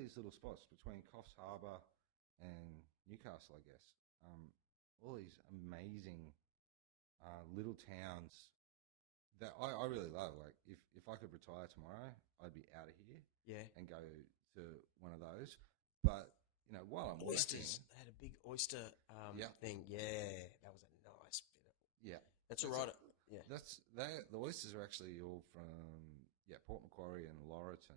these little spots between Coffs Harbour and Newcastle, I guess. All these amazing little towns that I really love. Like if I could retire tomorrow, I'd be out of here and go to one of those. But while I'm oysters, working, they had a big oyster thing. Yeah, that was a nice bit of. Yeah, that's all right. Yeah, the oysters are actually all from Port Macquarie and Laurelton,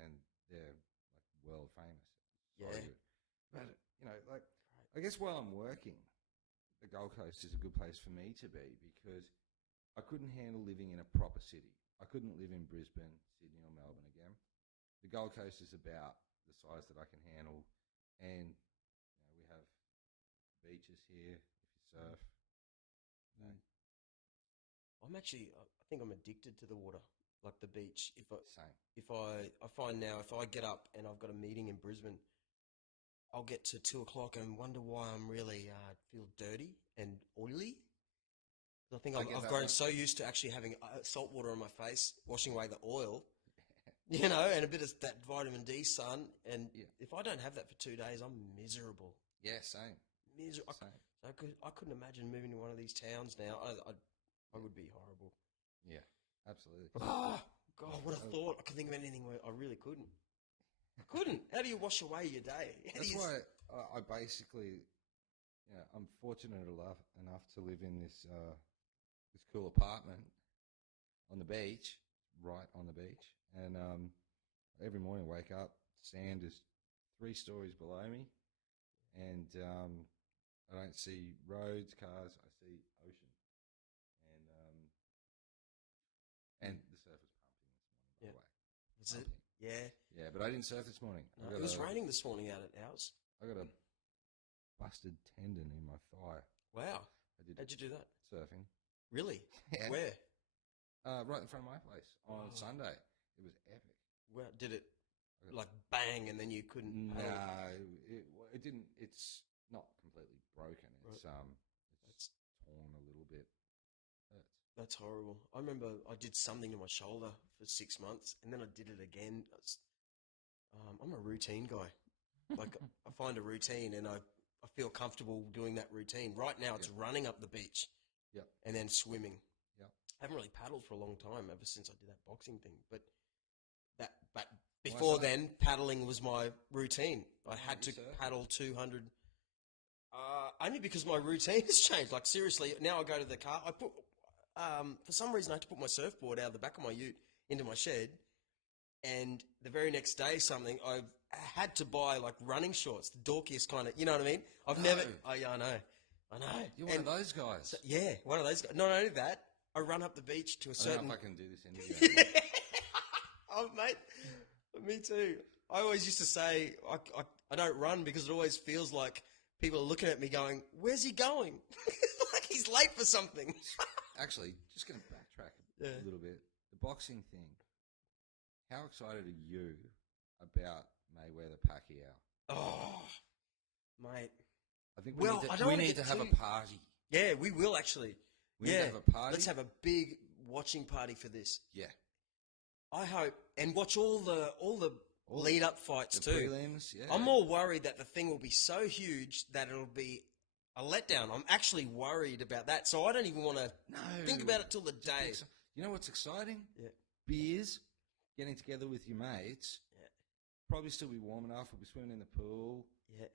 and they're like world famous. So good. But like I guess while I'm working, the Gold Coast is a good place for me to be because I couldn't handle living in a proper city. I couldn't live in Brisbane, Sydney, or Melbourne again. The Gold Coast is about the size that I can handle, and we have beaches here if you surf. I think I'm addicted to the water, like the beach. Same. I find now if I get up and I've got a meeting in Brisbane, I'll get to 2:00 and wonder why I'm really feel dirty and oily. I think I've grown so used to actually having salt water on my face, washing away the oil, and a bit of that vitamin D sun. And if I don't have that for 2 days, I'm miserable. Yeah, same. Miserable. I couldn't imagine moving to one of these towns now. I would be horrible. Yeah, absolutely. Oh, God, what a thought. I couldn't think of anything where I really couldn't. How do you wash away your day? That's why I basically, I'm fortunate enough to live in this cool apartment on the beach, right on the beach. And every morning I wake up, sand is 3 stories below me. And I don't see roads, cars, I see ocean. And the surf was pumping this morning, by the way. Was it? Yeah. Yeah, but I didn't surf this morning. No, it was raining this morning out at ours. I got a busted tendon in my thigh. Wow. How'd you do that? Surfing. Really? Yeah. Where? Right in front of my place on Sunday. It was epic. Well, did it like bang and then you couldn't paddle? No, it didn't. It's not completely broken. It's it's torn a little bit. That's horrible. I remember I did something to my shoulder for 6 months, and then I did it again. I'm a routine guy. Like I find a routine, and I feel comfortable doing that routine. Right now, it's running up the beach, and then swimming. I haven't really paddled for a long time ever since I did that boxing thing. But before then, paddling was my routine. I had to paddle 200. Only because my routine has changed. Like seriously, now I go to the car. For some reason, I had to put my surfboard out of the back of my ute into my shed. And the very next day, I had to buy like running shorts, the dorkiest kind of, you know what I mean? I know. You're one of those guys. So, one of those guys. Not only that, I run up the beach to a certain... I don't know if I can do this interview. Oh, mate, me too. I always used to say I don't run because it always feels like people are looking at me going, where's he going? Like he's late for something. Actually, just going to backtrack a little bit. The boxing thing. How excited are you about Mayweather-Pacquiao? Oh, mate. I think we need to have a party. Yeah, we will actually. We need to have a party. Let's have a big watching party for this. Yeah. I hope. And watch all the lead-up fights too. Prelims, yeah. I'm more worried that the thing will be so huge that it'll be a letdown. I'm actually worried about that. So I don't even want to think about it till the day. You know what's exciting? Yeah. Beers, getting together with your mates. Yeah. Probably still be warm enough. We'll be swimming in the pool. Yeah.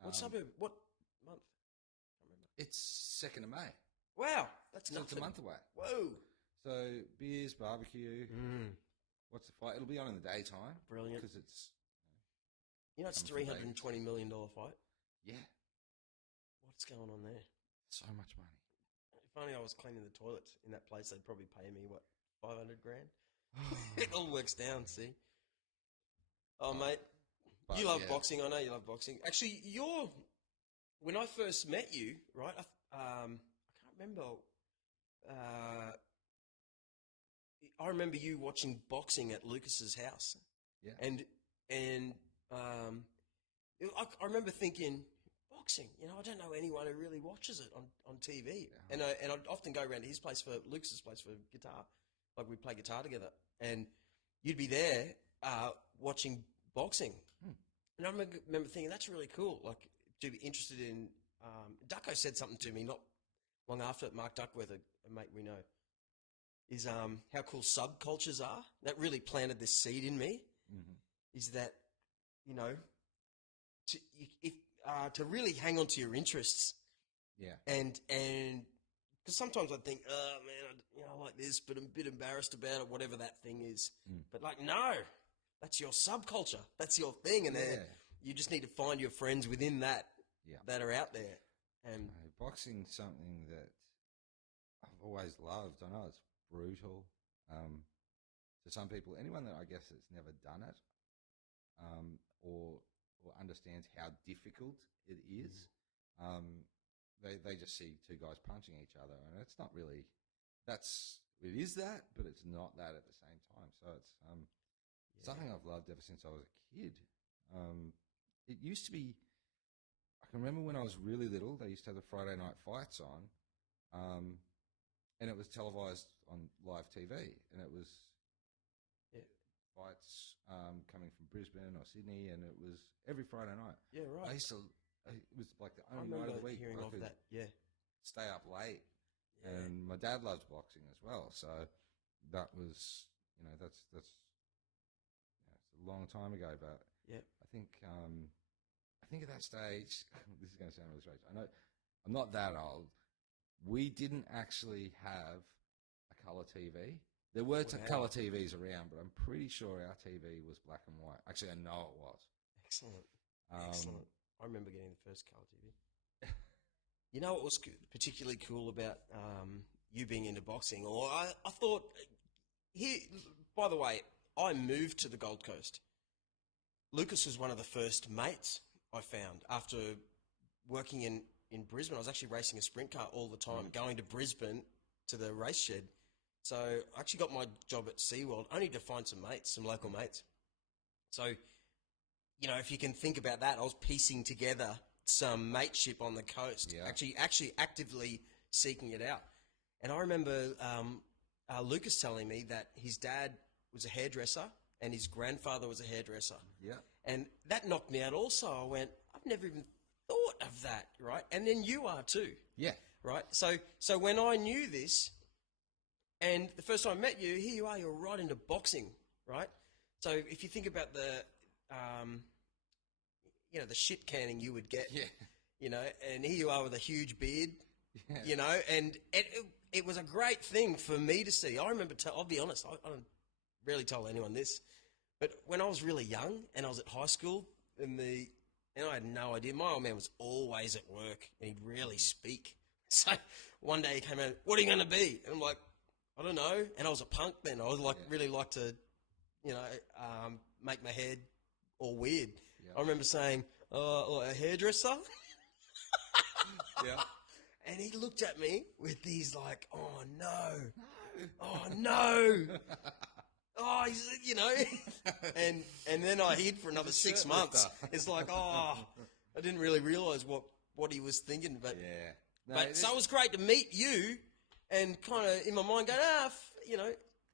What suburb? What month? I can't remember. It's 2nd of May. Wow. That's so nothing. It's a month away. Whoa. So beers, barbecue. What's the fight? It'll be on in the daytime. Brilliant. Because it's... it's $320 million fight. Yeah. What's going on there? So much money. If only I was cleaning the toilets in that place, they'd probably pay me, what, $500 grand? It all works down, see? Oh, mate. You love boxing. I know you love boxing. Actually, when I first met you, right, I can't remember. I remember you watching boxing at Lucas's house. Yeah. And I remember thinking, boxing, I don't know anyone who really watches it on TV. Yeah. And I'd often go around to Lucas's place for guitar. Like we'd play guitar together. And you'd be there watching boxing. And I remember thinking, that's really cool. Like, to be interested in... Ducko said something to me not long after, Mark Duckworth, a mate we know, is how cool subcultures are. That really planted this seed in me, is that, you know, to really hang on to your interests. Yeah. And because sometimes I think, oh, man, I like this, but I'm a bit embarrassed about it, whatever that thing is. But, like, no, that's your subculture. That's your thing. And then you just need to find your friends within that that are out there. And boxing's something that I've always loved. I know it's brutal to some people. Anyone that I guess that's never done it or understands how difficult it is, they just see two guys punching each other, and it's not really. It is that, but it's not that at the same time. So it's something I've loved ever since I was a kid. It used to be. I can remember when I was really little, they used to have the Friday night fights on, and it was televised on live TV, and it was fights coming from Brisbane or Sydney, and it was every Friday night. Yeah, right. It was like the only night of the week hearing I of could that. Yeah, stay up late, and my dad loved boxing as well, so that was, that's it's a long time ago, but I think at that stage, this is going to sound really strange. I know I'm not that old. We didn't actually have a colour TV. There were colour TVs around, but I'm pretty sure our TV was black and white. Actually, I know it was. Excellent. Excellent. I remember getting the first colour TV. You know what was particularly cool about you being into boxing? Or I thought, by the way, I moved to the Gold Coast. Lucas was one of the first mates I found after working in Brisbane. I was actually racing a sprint car all the time, going to Brisbane to the race shed. So I actually got my job at SeaWorld only to find some mates, some local mates. So, if you can think about that, I was piecing together some mateship on the coast, actually actively seeking it out. And I remember Lucas telling me that his dad was a hairdresser and his grandfather was a hairdresser. Yeah. And that knocked me out also. I went, I've never even thought of that, right? And then you are too. Yeah. Right? So when I knew this, and the first time I met you, here you are, you're right into boxing, right? So if you think about the shit canning you would get, and here you are with a huge beard, and it was a great thing for me to see. I remember, I'll be honest, I don't really tell anyone this, but when I was really young and I was at high school, and I had no idea. My old man was always at work, and he'd rarely speak. So one day he came out, "What are you going to be?" And I'm like, "I don't know." And I was a punk then. I was really like to, make my head all weird. Yeah. I remember saying, a hairdresser? Yeah. And he looked at me with these like, "Oh no. Oh no." Oh, and then I hid for another 6 months. It's like, I didn't really realise what he was thinking. But so it was great to meet you, and kind of in my mind going,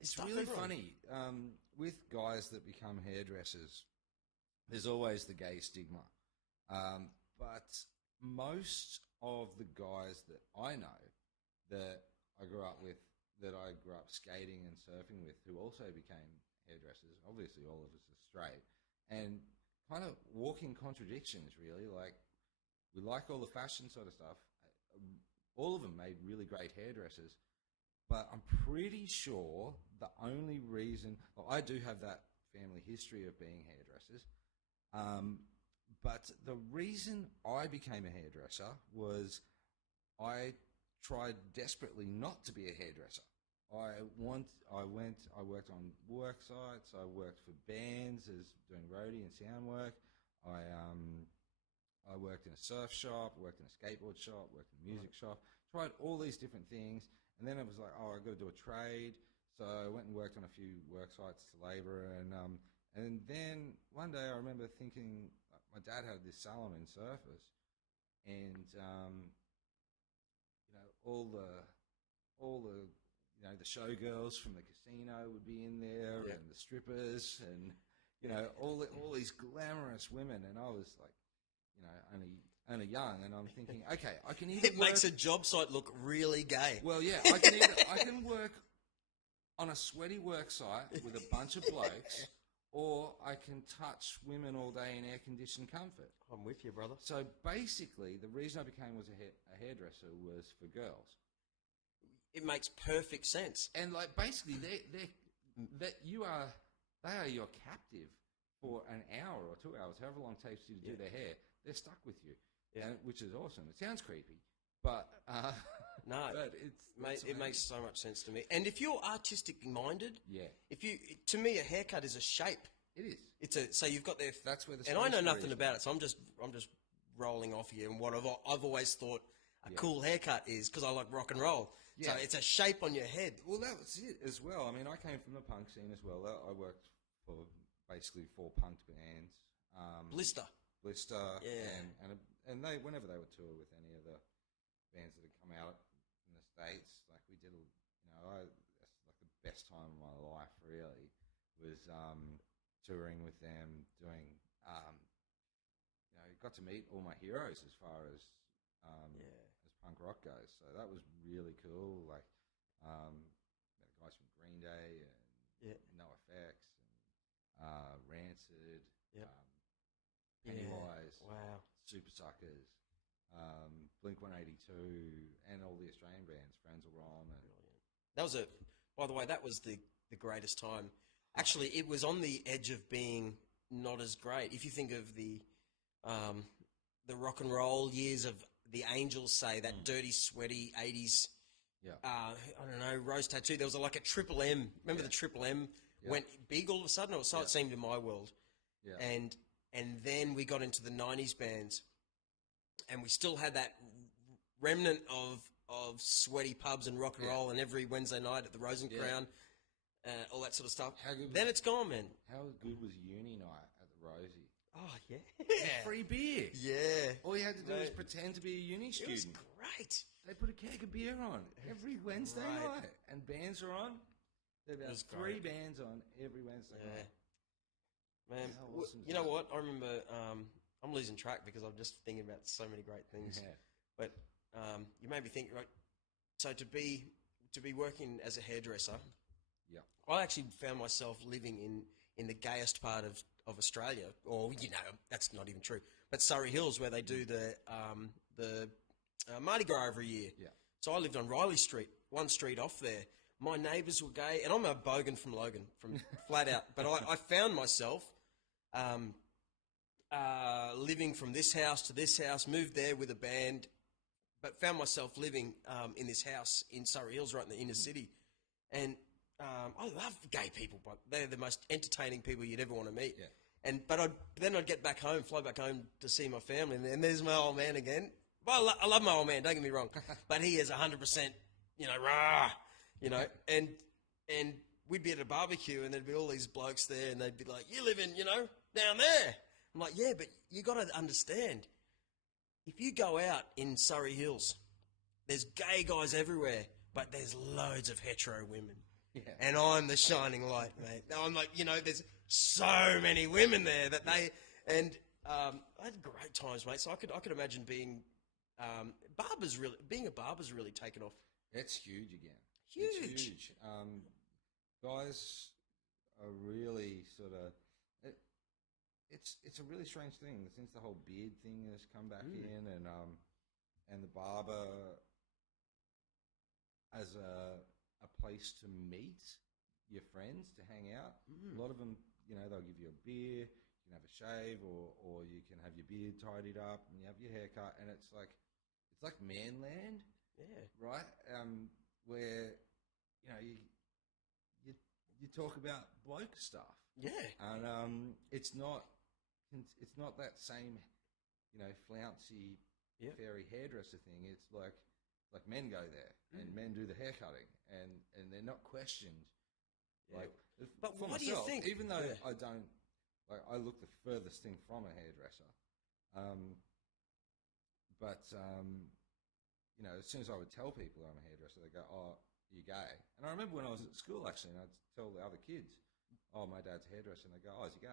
it's really funny. With guys that become hairdressers, there's always the gay stigma. But most of the guys that I know that I grew up with, that I grew up skating and surfing with, who also became hairdressers, obviously all of us are straight, and kind of walking contradictions, really. Like, we like all the fashion sort of stuff. All of them made really great hairdressers, but I'm pretty sure the only reason... Well, I do have that family history of being hairdressers, but the reason I became a hairdresser was I tried desperately not to be a hairdresser. I worked on work sites. I worked for bands as doing roadie and sound work. I worked in a surf shop, worked in a skateboard shop, worked in a music shop. Tried all these different things, and then it was like, I've got to do a trade. So I went and worked on a few work sites to labour, and then one day I remember thinking, my dad had this salon in Surfers, and all the the showgirls from the casino would be in there, and the strippers, and you know, all these glamorous women, and I was like, you know, only young, and I'm thinking, okay, I can either makes a job site look really gay. Well, yeah, I can work on a sweaty work site with a bunch of blokes, or I can touch women all day in air-conditioned comfort. I'm with you, brother. So basically, the reason I became a hairdresser was for girls. It makes perfect sense. And like basically, they are your captive for an hour or 2 hours, however long it takes you to do their hair. They're stuck with you, which is awesome. It sounds creepy, but no, but it makes so much sense to me. And if you're artistic minded, to me, a haircut is a shape. It is. So you've got their. That's where the. And I know nothing about it, so I'm just rolling off here. And what I've always thought a cool haircut is, because I like rock and roll. Yeah. So it's a shape on your head. Well, that was it as well. I mean, I came from the punk scene as well. I worked for basically 4 punk bands. Blister, and they, whenever they would tour with any of the bands that had come out in the States, like we did, that's like the best time of my life really was touring with them, doing, got to meet all my heroes as far as punk rock goes. So that was really cool. Like, met guys from Green Day and NoFX and Rancid, Pennywise, wow, Super Suckers, Blink 182, and all the Australian bands, Frenzal Ron. That was by the way, that was the greatest time. Actually, it was on the edge of being not as great. If you think of the rock and roll years of the Angels, say, that dirty, sweaty 80s, I don't know, Rose Tattoo, there was like a Triple M. Remember the Triple M went big all of a sudden? Or so it seemed in my world. Yeah. And then we got into the 90s bands, and we still had that remnant of sweaty pubs and rock and roll, and every Wednesday night at the Rose and Crown, all that sort of stuff. Then it's gone, man. How good was uni night at the Rosie? Oh, yeah. Free beer. Yeah. All you had to do was pretend to be a uni student. It was great. They put a keg of beer on every Wednesday night, and bands are on. There were about 3 bands on every Wednesday night. Man, you know what? I remember, I'm losing track because I'm just thinking about so many great things. Yeah. But you made me think, right? So to be working as a hairdresser, I actually found myself living in the gayest part of Australia, or that's not even true. But Surrey Hills, where they do the Mardi Gras every year. Yeah. So I lived on Riley Street, one street off there. My neighbours were gay, and I'm a bogan from Logan, from flat out. But I found myself living from this house to this house, moved there with a band, but found myself living in this house in Surrey Hills, right in the inner city. And I love gay people, but they're the most entertaining people you'd ever want to meet. Yeah. But then I'd get back home, fly back home to see my family, and there's my old man again. Well, I love my old man, don't get me wrong, but he is 100%, rah, and we'd be at a barbecue, and there'd be all these blokes there, and they'd be like, "You live in, down there." I'm like, "Yeah, but you got to understand, if you go out in Surrey Hills, there's gay guys everywhere, but there's loads of hetero women." Yeah. And I'm the shining light, mate. I'm like, there's so many women there that I had great times, mate. So I could imagine being being a barber's really taken off. It's huge again. Huge. It's huge. Guys are really sort of. It's a really strange thing since the whole beard thing has come back in, and the barber as a place to meet your friends, to hang out. A lot of them, they'll give you a beer, you can have a shave, or you can have your beard tidied up, and you have your haircut, and it's like manland, right? Where you talk about bloke stuff, and it's not that same flouncy fairy hairdresser thing. It's like men go there and men do the hair cutting, and they're not questioned. Like, but for what myself, do you think? even though I don't, I look the furthest thing from a hairdresser. But as soon as I would tell people I'm a hairdresser, they go, "Oh, you're gay." And I remember when I was at school, actually, and I'd tell the other kids, oh, my dad's a hairdresser, and they go, oh, is he gay?